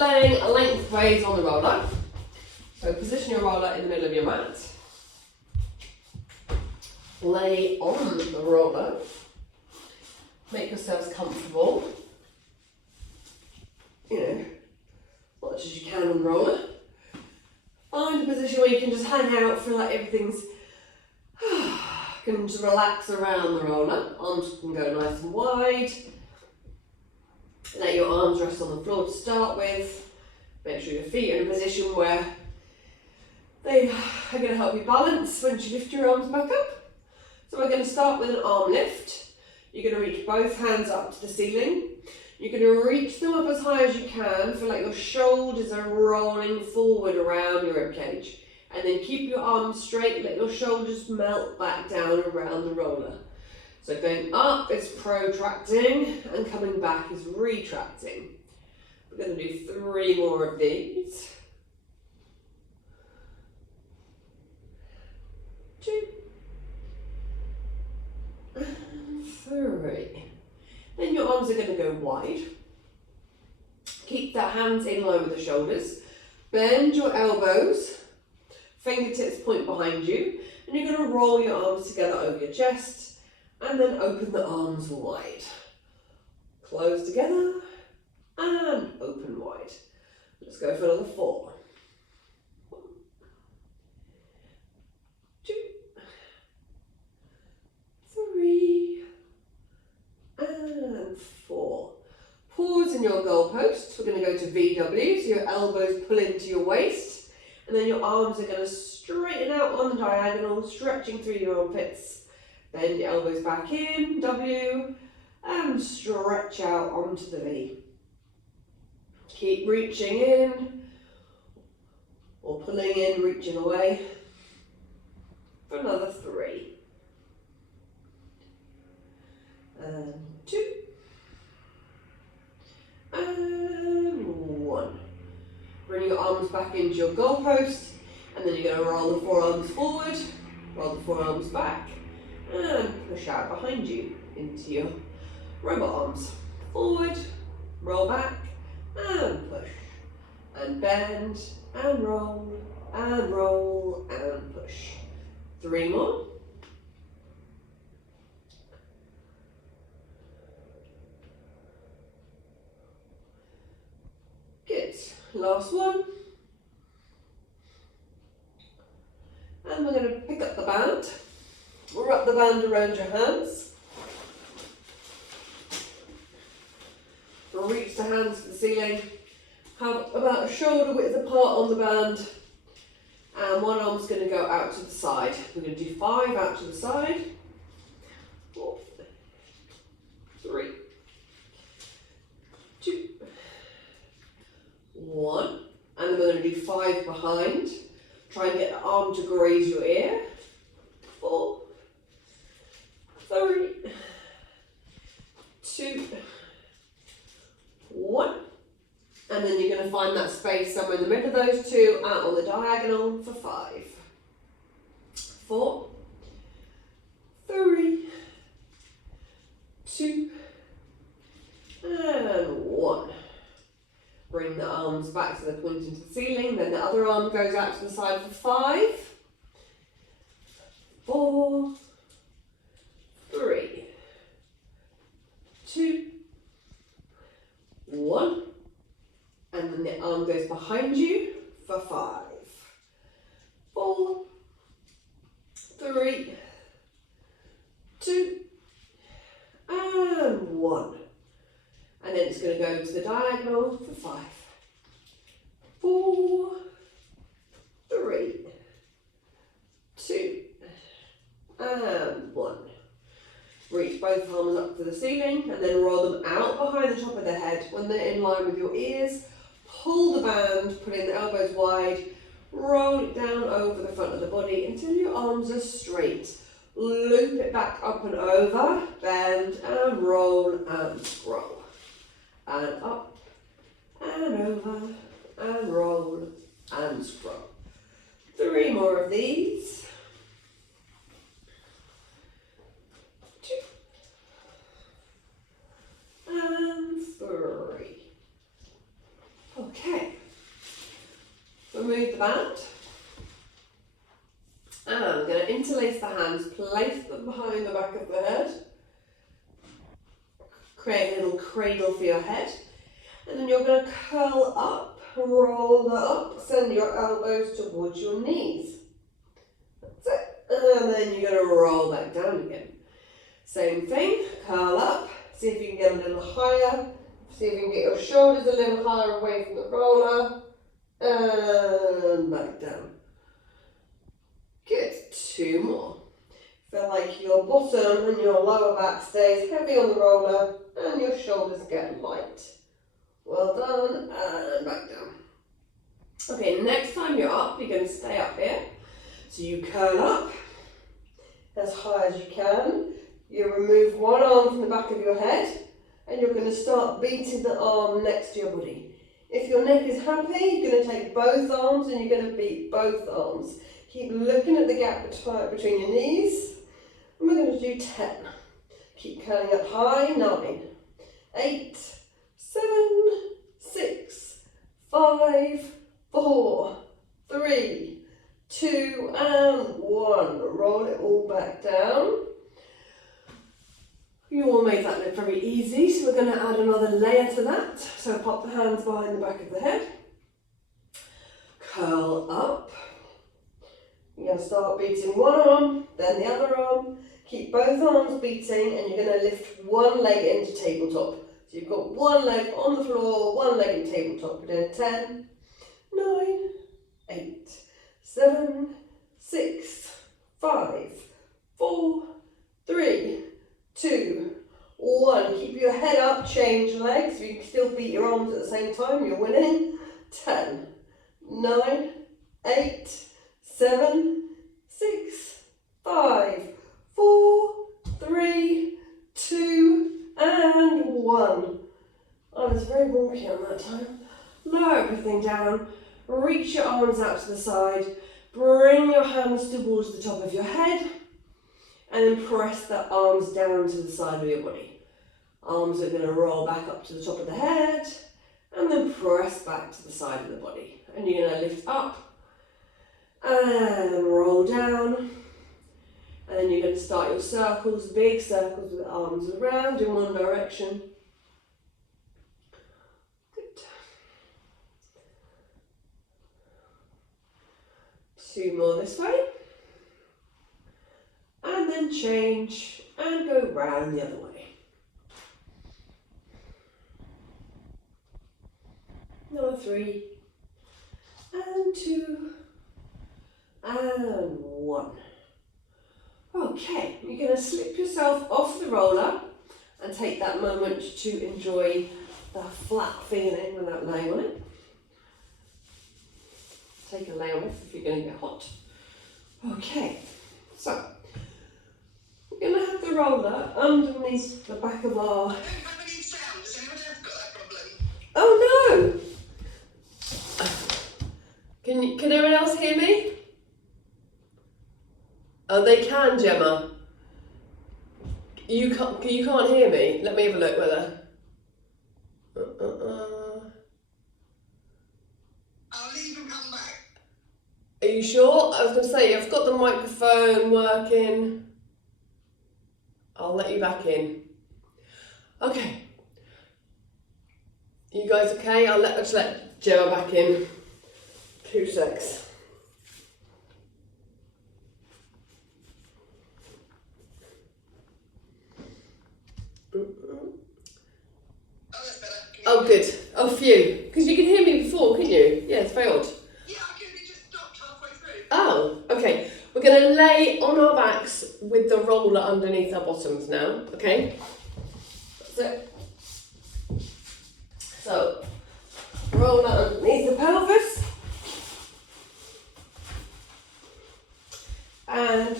laying lengthways on the roller. So position your roller in the middle of your mat. Lay on the roller. Make yourselves comfortable. As much as you can on the roller. Find a position where you can just hang out, feel like everything's can just relax around the roller. Arms can go nice and wide. Let your arms rest on the floor to start with. Make sure your feet are in a position where they are going to help you balance once you lift your arms back up. So we're going to start with an arm lift. You're going to reach both hands up to the ceiling. You're going to reach them up as high as you can. Feel like your shoulders are rolling forward around your ribcage. And then keep your arms straight, let your shoulders melt back down around the roller. So going up is protracting and coming back is retracting. We're going to do 3 more of these. 2 and 3. Then your arms are going to go wide. Keep the hands in line with the shoulders. Bend your elbows. Fingertips point behind you, and you're going to roll your arms together over your chest and then open the arms wide. Close together and open wide. Let's go for another 4. 1, 2, 3 and 4. Pause in your goalpost. We're going to go to VW, so your elbows pull into your waist. And then your arms are going to straighten out on the diagonal, stretching through your armpits. Bend your elbows back in, W, and stretch out onto the V. Keep reaching in, or pulling in, reaching away. For another 3. And 2. And 1. Bring your arms back into your goalpost, and then you're going to roll the forearms forward, roll the forearms back, and push out behind you into your robot arms. Forward, roll back, and push, and bend, and roll, and push. 3 more. Good. Last one. And we're going to pick up the band. Wrap the band around your hands. Reach the hands to the ceiling. Have about a shoulder width apart on the band. And one arm's going to go out to the side. We're going to do 5 out to the side. 4, 3, 2, 1, and then we're going to do 5 behind. Try and get the arm to graze your ear. 4, 3, 2, 1, and then you're going to find that space somewhere in the middle of those 2, out on the diagonal for 5, 4, 3, 2, and 1. Bring the arms back to the point into the ceiling, then the other arm goes out to the side for 5, 4, 3, 2, 1, and then the arm goes behind you for 5, 4, 3, 2, and 1. And then it's going to go to the diagonal for 5, 4, 3, 2, and 1. Reach both arms up to the ceiling and then roll them out behind the top of the head. When they're in line with your ears, pull the band, put in the elbows wide, roll it down over the front of the body until your arms are straight. Loop it back up and over, bend and roll and scroll. And up, and over, and roll, and scroll. 3 more of these. 2, and 3. Okay. that. And I'm going to interlace the hands, place them behind the back of the head. Create a little cradle for your head. And then you're going to curl up, roll up, send your elbows towards your knees. That's it. And then you're going to roll back down again. Same thing, curl up, see if you can get a little higher. See if you can get your shoulders a little higher away from the roller. And back down. Good, 2 more. Feel like your bottom and your lower back stays heavy on the roller and your shoulders get light. Well done, and back down. Okay, next time you're up, you're going to stay up here. So you curl up as high as you can. You remove one arm from the back of your head and you're going to start beating the arm next to your body. If your neck is happy, you're going to take both arms and you're going to beat both arms. Keep looking at the gap between your knees. And we're going to do 10. Keep curling up high. 9, 8, 7, 6, 5, 4, 3, 2, and 1. Roll it all back down. You all made that look very easy, so we're going to add another layer to that. So pop the hands behind the back of the head. Curl up. You're going to start beating one arm, then the other arm. Keep both arms beating and you're going to lift one leg into tabletop. So you've got one leg on the floor, one leg in tabletop. We're doing 10, 9, 8, 7, 6, 5, 4, 3, 2, 1. Keep your head up, change legs. So you can still beat your arms at the same time. You're winning. 10, 9, 8, 7, 6, 5, 4, 3, 2, and 1. I was very wonky on that time. Lower everything down. Reach your arms out to the side. Bring your hands towards the top of your head. And then press the arms down to the side of your body. Arms are going to roll back up to the top of the head. And then press back to the side of the body. And you're going to lift up. And roll down. And then you're going to start your circles, big circles with the arms around in one direction. Good. 2 more this way. And then change and go round the other way. Number 3. And 2. And 1. Okay, you're going to slip yourself off the roller and take that moment to enjoy the flat feeling without laying on it. Take a layer off if you're going to get hot. Okay, so we're going to have the roller underneath the back of our... I don't have any sound. Has anyone else got that problem? Oh no! Can anyone else hear me? Oh, they can, Gemma. You can't hear me. Let me have a look whether. I'll leave and come back. Are you sure? I was going to say, I've got the microphone working. I'll let you back in. Okay. You guys okay? I'll just let Gemma back in. 2 secs. Oh, good. Oh, phew. Because you can hear me before, can you? Yeah, it's very odd. Yeah, I can. It just stopped halfway through. Oh, okay. We're going to lay on our backs with the roller underneath our bottoms now, okay? That's it. So, roller underneath the pelvis. And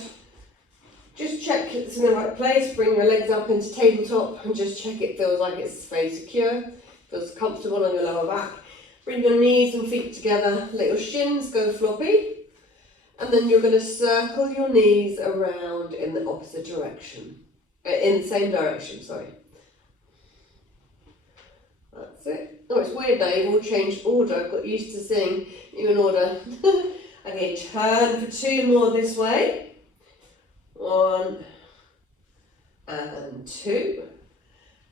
just check it's in the right place. Bring your legs up into tabletop and just check it feels like it's very secure. Feels comfortable on your lower back. Bring your knees and feet together. Let your shins go floppy. And then you're going to circle your knees around in the opposite direction. In the same direction, sorry. That's it. Oh, it's weird now, you've all changed order. I've got used to seeing you in order. Okay, turn for 2 more this way. 1 and 2.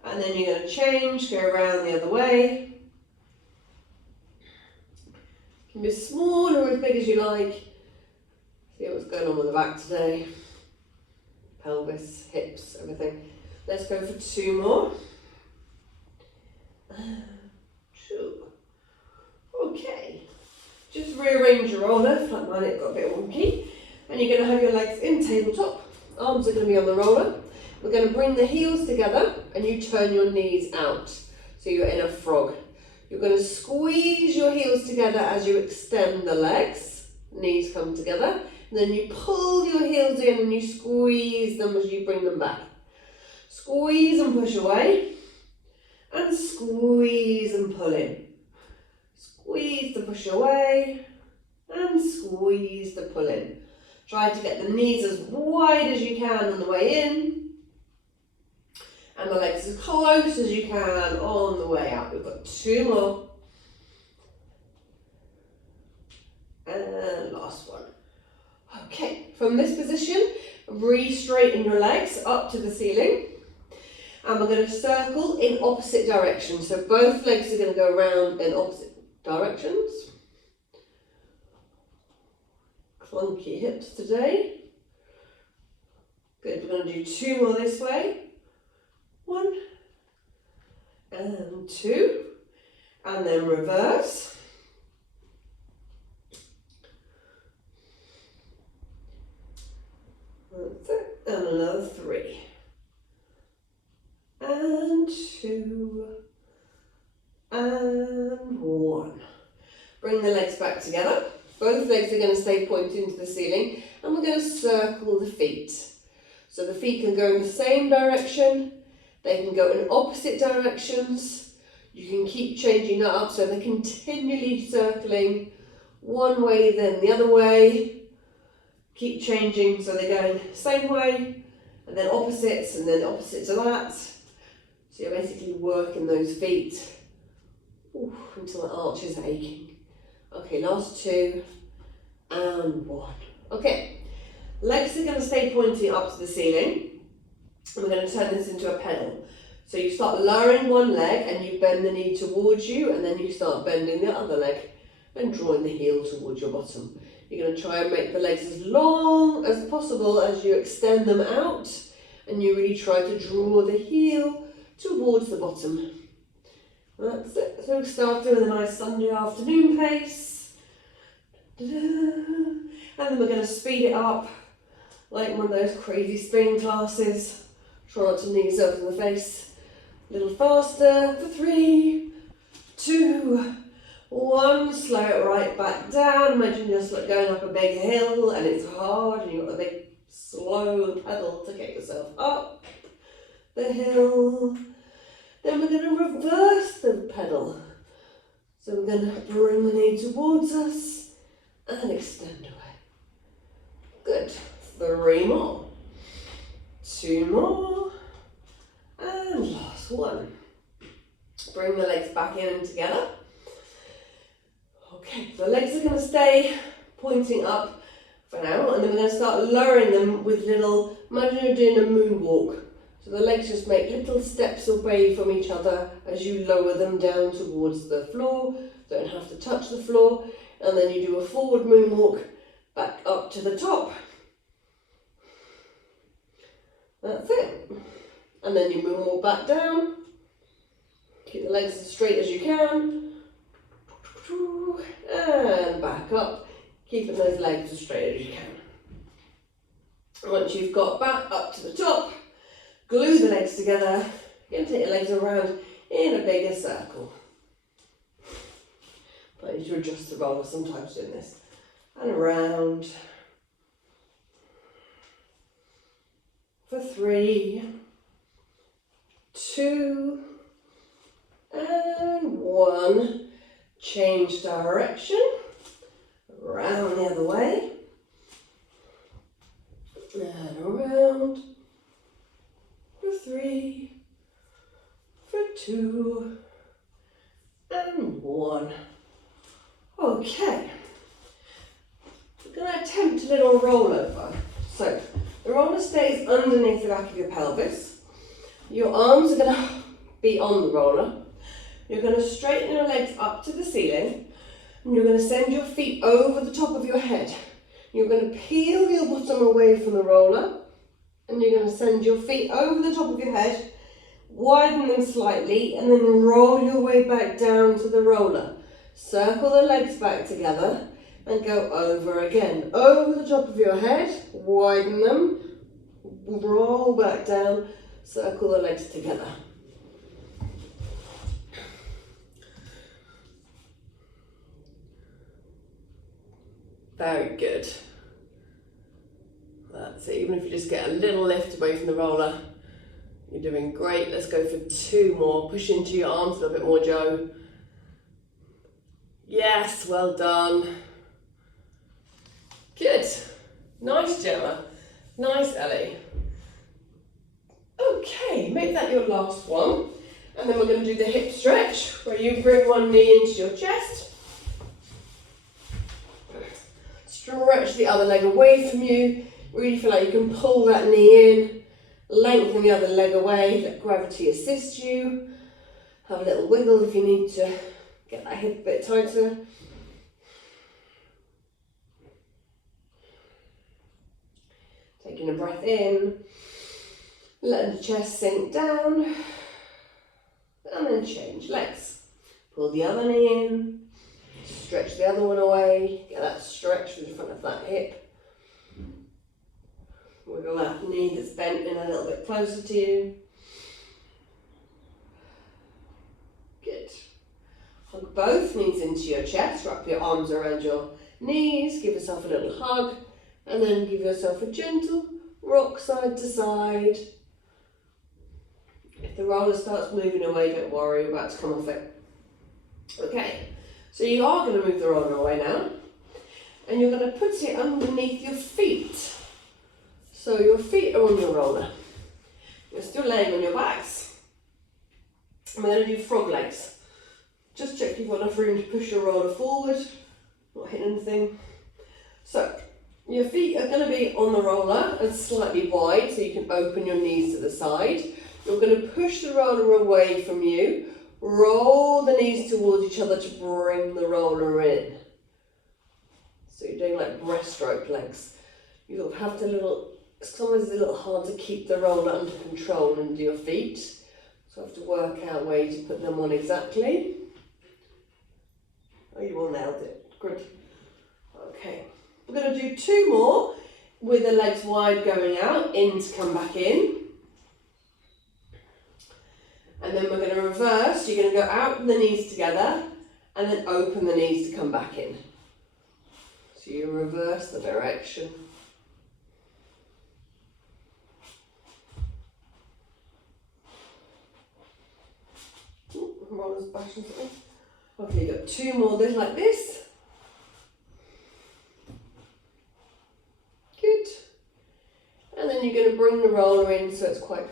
And then you're going to change, go around the other way. It can be small or as big as you like. See what's going on with the back today. Pelvis, hips, everything. Let's go for 2 more. 2. Okay. Just rearrange your roller, like mine it got a bit wonky. And you're going to have your legs in tabletop. Arms are going to be on the roller. We're going to bring the heels together and you turn your knees out. So you're in a frog. You're going to squeeze your heels together as you extend the legs. Knees come together. And then you pull your heels in and you squeeze them as you bring them back. Squeeze and push away. And squeeze and pull in. Squeeze to push away. And squeeze to pull in. Try to get the knees as wide as you can on the way in. And the legs as close as you can on the way out. We've got 2 more. And last one. Okay, from this position, re-straighten your legs up to the ceiling. And we're going to circle in opposite directions. So both legs are going to go around in opposite directions. Clunky hips today. Good, we're going to do 2 more this way. 1 and 2. And then reverse. That's it. And another 3. And 2. And 1. Bring the legs back together. Both legs are going to stay pointing to the ceiling. And we're going to circle the feet. So the feet can go in the same direction. They can go in opposite directions. You can keep changing that up so they're continually circling one way, then the other way. Keep changing so they're going the same way, and then opposites to that. So you're basically working those feet until the arch is aching. Okay, last 2 and 1. Okay, legs are going to stay pointing up to the ceiling. And we're going to turn this into a pedal. So you start lowering one leg and you bend the knee towards you, and then you start bending the other leg and drawing the heel towards your bottom. You're going to try and make the legs as long as possible as you extend them out, and you really try to draw the heel towards the bottom. That's it. So starting with a nice Sunday afternoon pace. And then we're going to speed it up like one of those crazy spin classes. Try not to knee yourself in the face. A little faster for 3, 2, 1. Slow it right back down. Imagine you're just like going up a big hill and it's hard and you've got a big slow pedal to get yourself up the hill. Then we're going to reverse the pedal. So we're going to bring the knee towards us and extend away. Good. 3 more. 2 more. And last one. Bring the legs back in and together. Okay, the legs are going to stay pointing up for now, and then we're going to start lowering them with little, imagine you're doing a moonwalk. So the legs just make little steps away from each other as you lower them down towards the floor. Don't have to touch the floor. And then you do a forward moonwalk back up to the top. That's it. And then you moonwalk back down. Keep the legs as straight as you can. And back up. Keeping those legs as straight as you can. Once you've got back up to the top, glue the legs together. You're going to take your legs around in a bigger circle. I need to adjust the roller sometimes doing this. And around. For 3, 2, and 1. Change direction. Around the other way. And around. For 3, for 2, and 1. Okay. We're going to attempt a little rollover. So the roller stays underneath the back of your pelvis. Your arms are going to be on the roller. You're going to straighten your legs up to the ceiling, and you're going to send your feet over the top of your head. You're going to peel your bottom away from the roller, and you're going to send your feet over the top of your head, widen them slightly, and then roll your way back down to the roller. Circle the legs back together and go over again. Over the top of your head, widen them, roll back down, circle the legs together. Very good. That's it. Even if you just get a little lift away from the roller, you're doing great. Let's go for 2 more. Push into your arms a little bit more, Joe. Yes, well done. Good. Nice, Gemma. Nice, Ellie. Okay, make that your last one. And then we're going to do the hip stretch, where you bring one knee into your chest. Stretch the other leg away from you. Really feel like you can pull that knee in. Lengthen the other leg away. Let gravity assist you. Have a little wiggle if you need to get that hip a bit tighter. Taking a breath in. Letting the chest sink down. And then change legs. Pull the other knee in. Stretch the other one away. Get that stretch from the front of that hip. Wiggle that knee that's bent in a little bit closer to you. Good. Hug both knees into your chest. Wrap your arms around your knees. Give yourself a little hug. And then give yourself a gentle rock side to side. If the roller starts moving away, don't worry, you're about to come off it. Okay, so you are going to move the roller away now. And you're going to put it underneath your feet. So your feet are on your roller. You're still laying on your backs. And we're going to do frog legs. Just check you've got enough room to push your roller forward. Not hitting anything. So your feet are going to be on the roller and slightly wide so you can open your knees to the side. You're going to push the roller away from you. Roll the knees towards each other to bring the roller in. So you're doing like breaststroke legs. You'll have to sometimes it's a little hard to keep the roller under control under your feet. So I have to work out ways to put them on exactly. Oh, you all nailed it. Good. Okay. We're going to do 2 more with the legs wide going out, in to come back in. And then we're going to reverse. You're going to go out with the knees together and then open the knees to come back in. So you reverse the direction. Roller's bashing something. Okay, you've got 2 more then like this. Good. And then you're going to bring the roller in so it's quite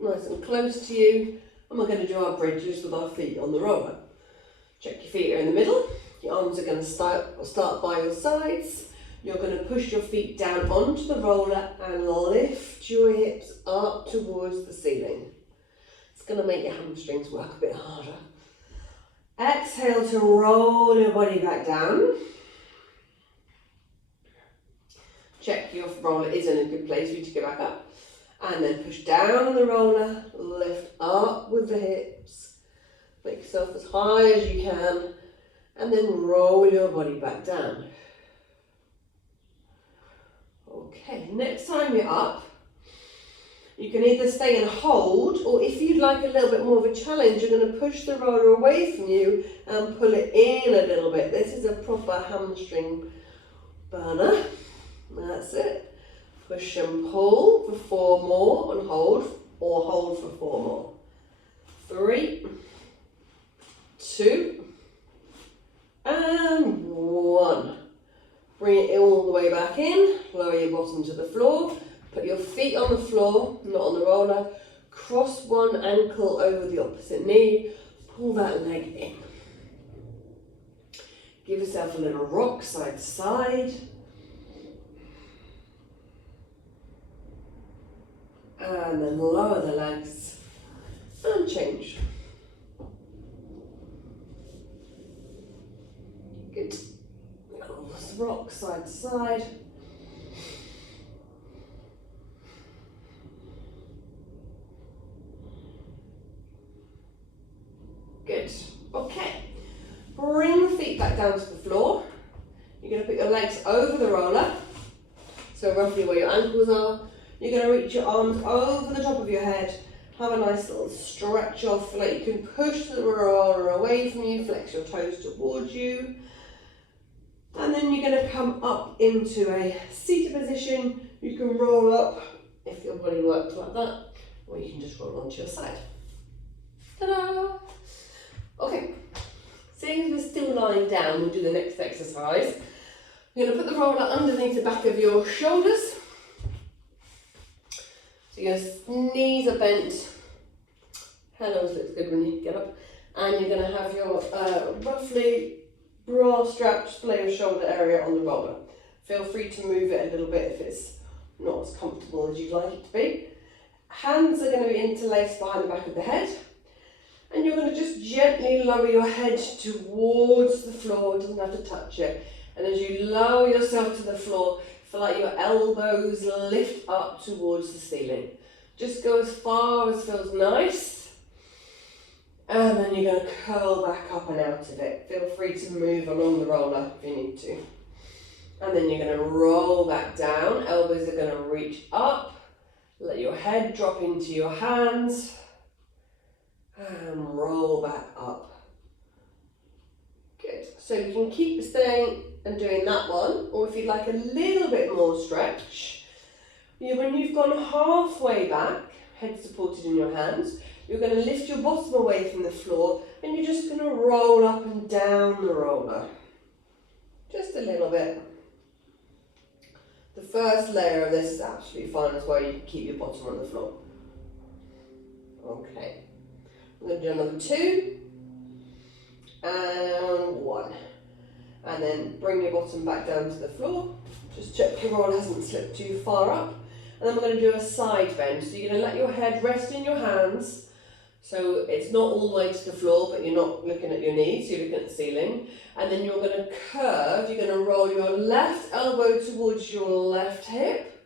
nice and close to you. And we're going to do our bridges with our feet on the roller. Check your feet are in the middle. Your arms are going to start by your sides. You're going to push your feet down onto the roller and lift your hips up towards the ceiling. It's going to make your hamstrings work a bit harder. Exhale to roll your body back down. Check your roller is in a good place for you to go back up. And then push down on the roller, lift up with the hips. Make yourself as high as you can. And then roll your body back down. Okay, next time you're up, you can either stay and hold, or if you'd like a little bit more of a challenge, you're going to push the roller away from you and pull it in a little bit. This is a proper hamstring burner. That's it. Push and pull for 4 more and hold, or hold for 4 more. 3, 2, and 1. Bring it all the way back in, lower your bottom to the floor, put your feet on the floor, not on the roller, cross one ankle over the opposite knee, pull that leg in. Give yourself a little rock side to side. And then lower the legs and change. Good. Rock side to side. Good. Okay. Bring the feet back down to the floor. You're going to put your legs over the roller, so roughly where your ankles are. You're going to reach your arms over the top of your head. Have a nice little stretch off, feel like you can push the roller away from you, flex your toes towards you. And then you're going to come up into a seated position. You can roll up if your body works like that, or you can just roll onto your side. Ta-da! Okay, seeing as we're still lying down, we'll do the next exercise. You're going to put the roller underneath the back of your shoulders. So your knees are bent. Head always looks good when you get up. And you're going to have your roughly bra straps below your shoulder area on the roller. Feel free to move it a little bit if it's not as comfortable as you'd like it to be. Hands are going to be interlaced behind the back of the head. And you're going to just gently lower your head towards the floor. It doesn't have to touch it. And as you lower yourself to the floor, feel like your elbows lift up towards the ceiling. Just go as far as feels nice. And then you're going to curl back up and out of it. Feel free to move along the roller if you need to. And then you're going to roll back down. Elbows are going to reach up. Let your head drop into your hands. And roll back up. Good. So you can keep staying and doing that one, or if you'd like a little bit more stretch, when you've gone halfway back, head supported in your hands, you're going to lift your bottom away from the floor and you're just going to roll up and down the roller. Just a little bit. The first layer of this is absolutely fine as well. You can keep your bottom on the floor. Okay. I'm going to do another 2 and 1. And then bring your bottom back down to the floor. Just check your roll hasn't slipped too far up. And then we're going to do a side bend. So you're going to let your head rest in your hands. So it's not all the way to the floor, but you're not looking at your knees, you're looking at the ceiling. And then you're going to curve, you're going to roll your left elbow towards your left hip,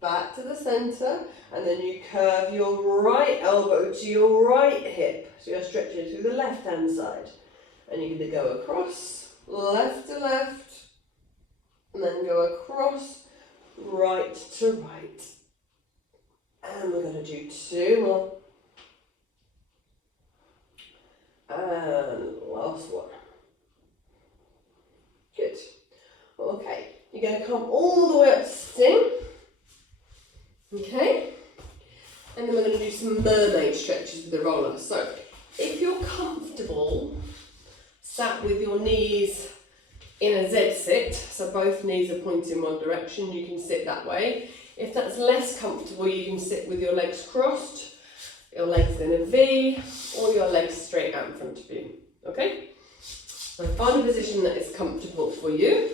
back to the center, and then you curve your right elbow to your right hip. So you're stretching through the left hand side. And you're going to go across, left to left, and then go across, right to right. And we're going to do 2 more. And last one. Good. Okay, you're going to come all the way up to sitting. Okay. And then we're going to do some mermaid stretches with the roller. So if you're comfortable sat with your knees in a Z sit, so both knees are pointing in one direction, you can sit that way. If that's less comfortable, you can sit with your legs crossed, your legs in a V, or your legs straight out in front of you. Okay? So find a position that is comfortable for you.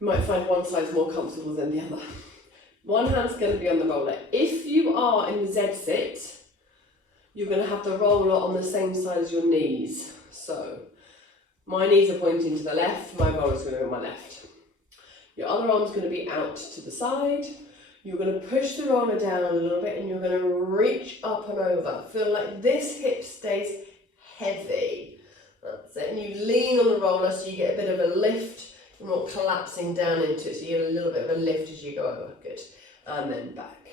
You might find one side's more comfortable than the other. One hand's going to be on the roller. If you are in the Z sit, you're going to have the roller on the same side as your knees. So my knees are pointing to the left, my roller's going to be on my left. Your other arm's going to be out to the side. You're going to push the roller down a little bit and you're going to reach up and over. Feel like this hip stays heavy. That's it. And you lean on the roller so you get a bit of a lift. You're not collapsing down into it, so you get a little bit of a lift as you go over. Good. And then back.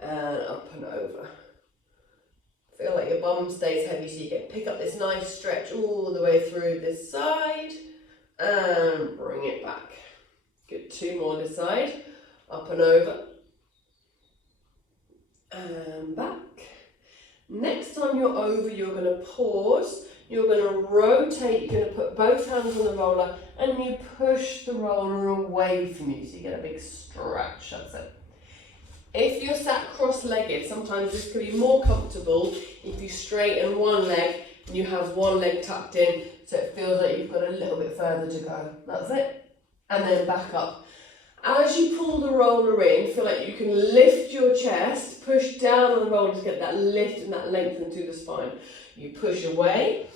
And up and over. Feel like your bum stays heavy so you pick up this nice stretch all the way through this side. And bring it back. Good. 2 more this side. Up and over. And back. Next time you're over, you're going to pause. You're going to rotate. You're going to put both hands on the roller and you push the roller away from you. So you get a big stretch. That's it. If you're sat cross-legged, sometimes this can be more comfortable if you straighten one leg You have one leg tucked in, so it feels like you've got a little bit further to go. That's it. And then back up. As you pull the roller in, feel like you can lift your chest, push down on the roller to get that lift and that lengthen through the spine. You push away,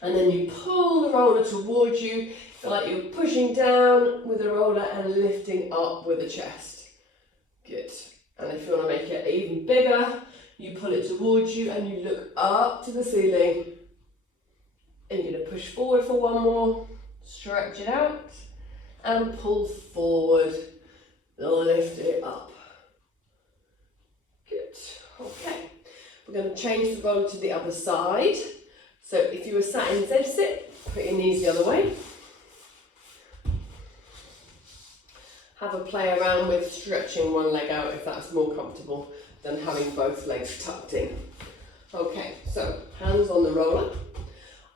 and then you pull the roller towards you. Feel like you're pushing down with the roller and lifting up with the chest. Good. And if you want to make it even bigger, you pull it towards you and you look up to the ceiling. And you're going to push forward for one more, stretch it out, and pull forward, lift it up. Good. Okay. We're going to change the roller to the other side. So if you were sat in Z-sit, put your knees the other way. Have a play around with stretching one leg out if that's more comfortable than having both legs tucked in. Okay, so hands on the roller,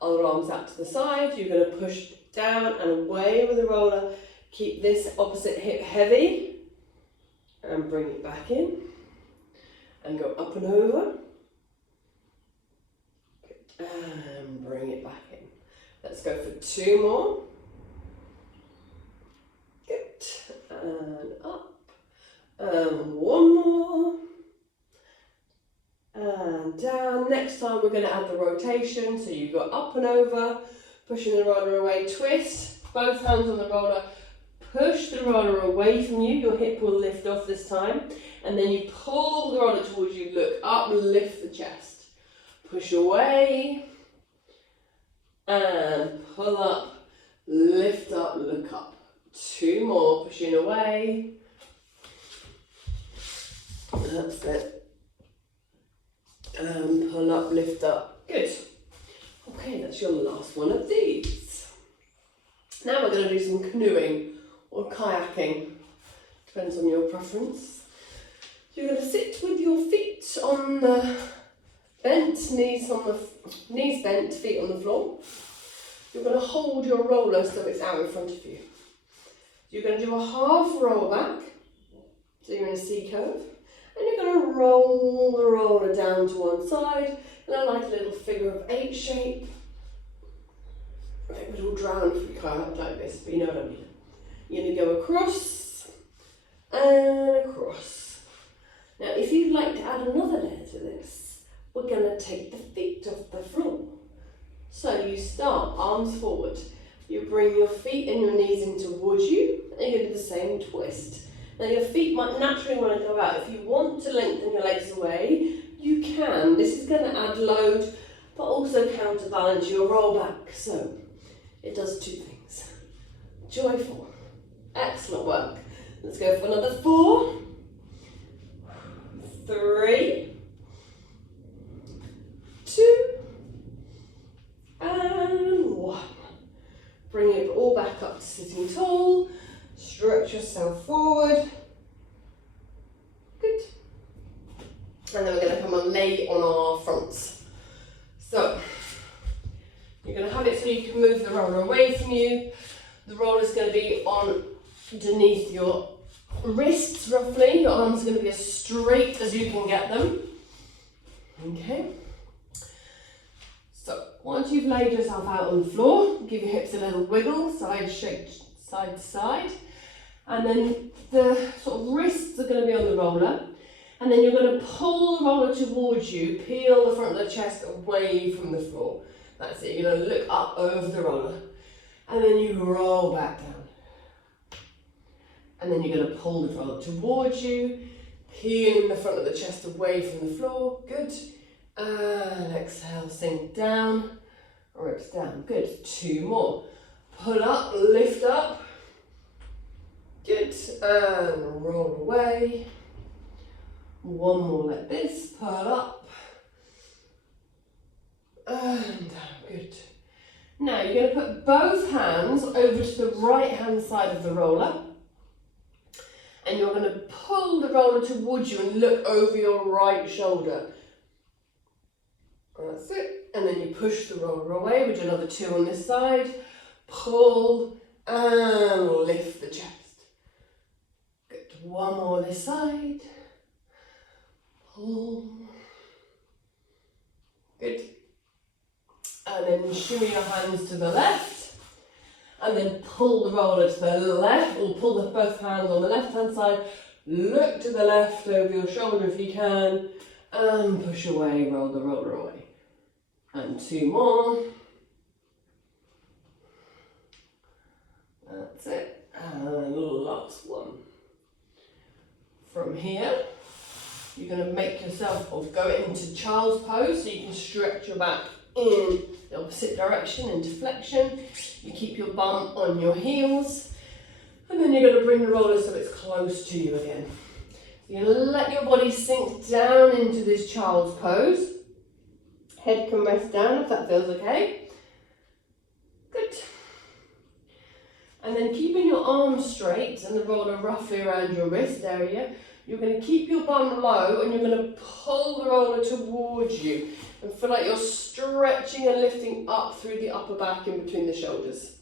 other arms out to the side. You're going to push down and away with the roller. Keep this opposite hip heavy and bring it back in and go up and over. And bring it back in. Let's go for two more. Good. And up. And one more. And down. Next time we're going to add the rotation. So you go up and over, pushing the roller away, twist, both hands on the roller, push the roller away from you. Your hip will lift off this time. And then you pull the roller towards you, look up, lift the chest. Push away, and pull up, lift up, look up. Two more, pushing away. That's it. And pull up, lift up. Good. Okay, that's your last one of these. Now we're going to do some canoeing or kayaking. Depends on your preference. You're going to sit with your feet on the bent, knees bent, feet on the floor. You're going to hold your roller so it's out in front of you. You're going to do a half roll back, so you're in a C curve, and you're going to roll the roller down to one side, and I like a little figure of 8 shape. I think we'd all drown if we kayak like this, but you know what I mean. You're going to go across and across. Now, if you'd like to add another layer to this, we're going to take the feet off the floor. So you start, arms forward. You bring your feet and your knees in towards you, and you're going to do the same twist. Now your feet might naturally want to go out. If you want to lengthen your legs away, you can. This is going to add load, but also counterbalance your roll back. So it does two things. Joyful. Excellent work. Let's go for another 4, 3, 2, and 1. Bring it all back up to sitting tall. Stretch yourself forward. Good. And then we're going to come and lay on our fronts. So you're going to have it so you can move the roller away from you. The roller is going to be on underneath your wrists roughly. Your arms are going to be as straight as you can get them. Okay. So once you've laid yourself out on the floor, give your hips a little wiggle, side shake, side to side. And then the sort of wrists are going to be on the roller. And then you're going to pull the roller towards you, peel the front of the chest away from the floor. That's it. You're going to look up over the roller. And then you roll back down. And then you're going to pull the roller towards you, peeling the front of the chest away from the floor. Good. And exhale, sink down, ribs down. Good. 2 more. Pull up, lift up. Good. And roll away. 1 more like this. Pull up. And down. Good. Now you're going to put both hands over to the right hand side of the roller. And you're going to pull the roller towards you and look over your right shoulder. That's it. And then you push the roller away. We do another 2 on this side. Pull and lift the chest. Good. 1 more this side. Pull. Good. then shimmy your hands to the left, and then pull the roller to the left, or pull both hands on the left hand side, look to the left over your shoulder if you can, and push away, roll the roller away. And 2 more. That's it. And last one. From here, you're going to make yourself, or go into child's pose, so you can stretch your back in the opposite direction, into flexion. You keep your bum on your heels, and then you're going to bring the roller so it's close to you again. You're going to let your body sink down into this child's pose. Head can rest down if that feels okay. Good. And then keeping your arms straight and the roller roughly around your wrist area, you're going to keep your bum low and you're going to pull the roller towards you and feel like you're stretching and lifting up through the upper back in between the shoulders.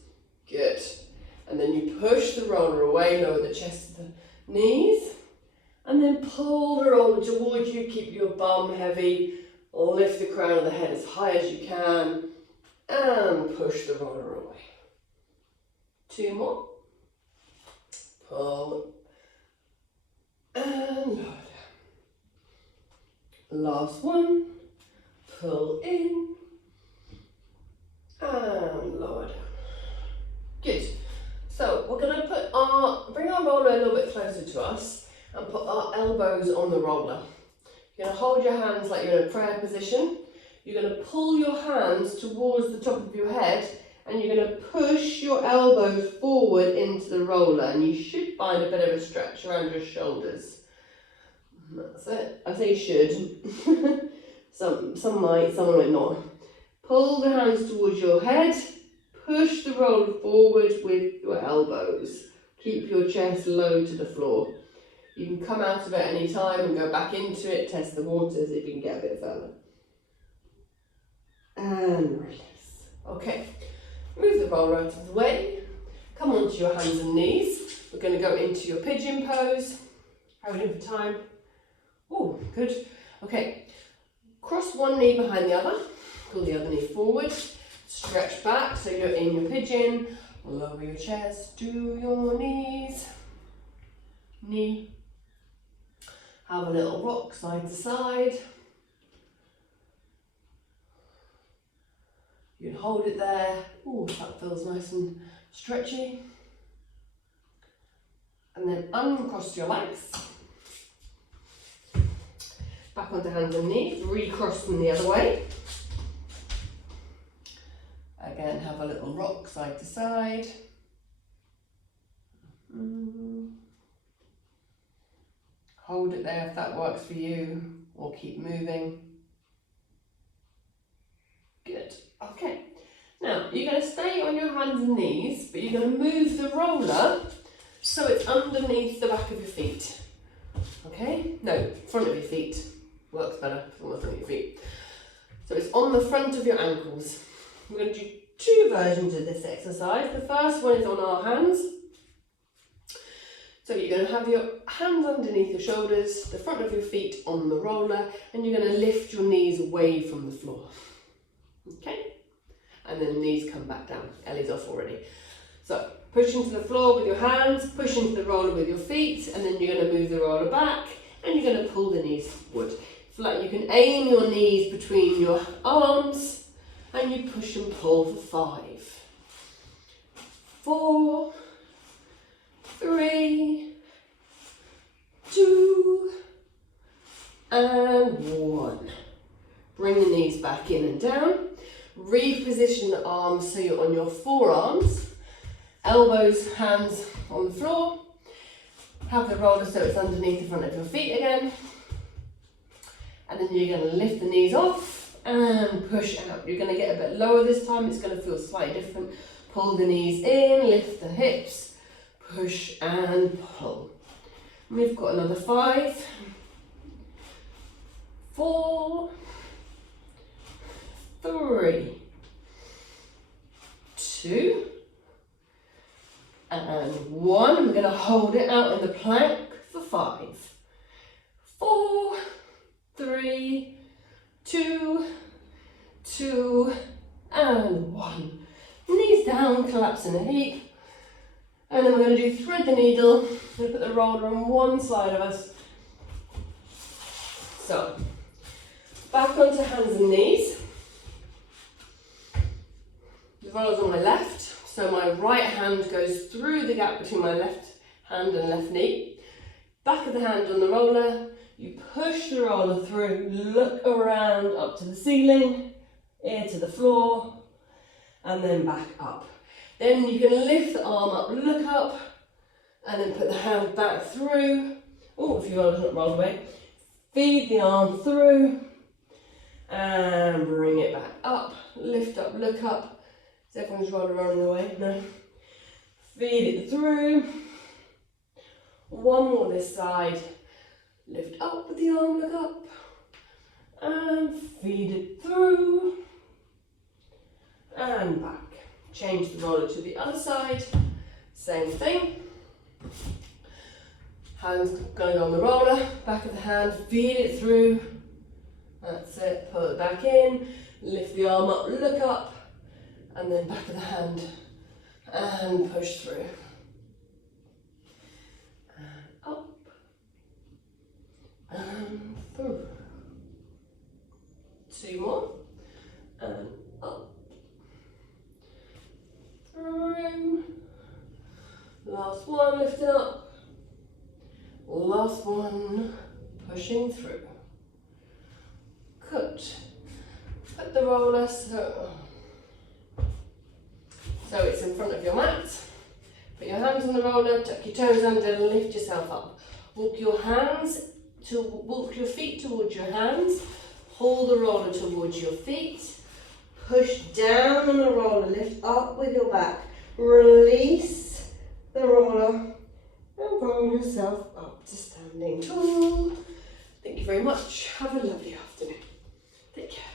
Good. And then you push the roller away, lower the chest to the knees, and then pull the roller towards you. Keep your bum heavy, lift the crown of the head as high as you can, and push the roller away. 2 more. Pull and lower down. Last one. Pull in and lower down. Good. So we're going to bring our roller a little bit closer to us and put our elbows on the roller. You're going to hold your hands like you're in a prayer position. You're going to pull your hands towards the top of your head, and you're going to push your elbows forward into the roller, and you should find a bit of a stretch around your shoulders. That's it. I say should. Some might, some might not. Pull the hands towards your head, push the roller forward with your elbows. Keep your chest low to the floor. You can come out of it any time and go back into it, test the waters if you can get a bit further. And release. Okay. Move the roller out of the way. Come onto your hands and knees. We're going to go into your pigeon pose. How are we doing for time? Oh, good. Okay. Cross one knee behind the other. Pull the other knee forward. Stretch back so you're in your pigeon. Lower your chest to your knees. Knee. Have a little rock side to side. You can hold it there. Oh, that feels nice and stretchy. And then uncross your legs. Back onto hands and knees. Recross them the other way. Again, have a little rock side to side. Hold it there if that works for you, or keep moving. Good. Okay. Now, you're going to stay on your hands and knees, but you're going to move the roller so it's underneath the back of your feet. Okay? No, front of your feet. Works better, it's on the front of your feet. So it's on the front of your ankles. We're going to do 2 versions of this exercise. The first one is on our hands. So you're going to have your hands underneath your shoulders, the front of your feet on the roller, and you're going to lift your knees away from the floor. Okay? And then the knees come back down. Ellie's off already. So push into the floor with your hands, push into the roller with your feet, and then you're going to move the roller back, and you're going to pull the knees forward. So like you can aim your knees between your arms, and you push and pull for 5, 4, 3, 2, and 1. Bring the knees back in and down. Reposition the arms so you're on your forearms. Elbows, hands on the floor. Have the roller so it's underneath the front of your feet again. And then you're going to lift the knees off and push out. You're going to get a bit lower this time. It's going to feel slightly different. Pull the knees in, lift the hips, push and pull. We've got another 5, 4, 3, 2, and 1. And we're going to hold it out in the plank for 5, 4, 3, 2, and 1. Knees down, collapse in a heap. And then we're going to do thread the needle. We're going to put the roller on one side of us. So, back onto hands and knees. The roller's on my left, so my right hand goes through the gap between my left hand and left knee. Back of the hand on the roller, you push the roller through, look around up to the ceiling, ear to the floor, and then back up. Then you can lift the arm up, look up, and then put the hand back through. Oh, if your roller's not rolled away. Feed the arm through, and bring it back up, lift up, look up. Is everyone's roller rolling away? No. Feed it through. One more this side. Lift up with the arm, look up. And feed it through. And back. Change the roller to the other side. Same thing. Hands going on the roller. Back of the hand. Feed it through. That's it. Pull it back in. Lift the arm up, look up. And then back of the hand. And push through. Up and through. 2 more and up, through. Last one, lifting up. Last one, pushing through. Good. Put the roller so it's in front of your mat. Put your hands on the roller, tuck your toes under, lift yourself up. Walk your feet towards your hands. Pull the roller towards your feet. Push down on the roller, lift up with your back. Release the roller and roll yourself up to standing tall. Thank you very much. Have a lovely afternoon. Take care.